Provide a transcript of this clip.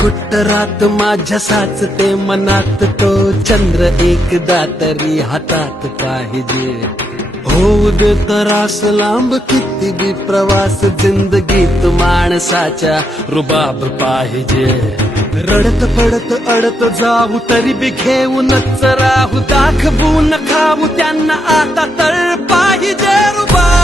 कुट्ट रात माझ्या साचते मनात तो चंद्र एकदा तरी हातात पाहिजे. होऊ दे तरास लांब किती बी प्रवास जिंदगीत माणसाच्या रुबाब पाहिजे. रडत पडत अडत जाऊ तरी बी घेऊनच राहू दाखवून खाऊ त्यांना आता तळ पाहिजे रुबाब.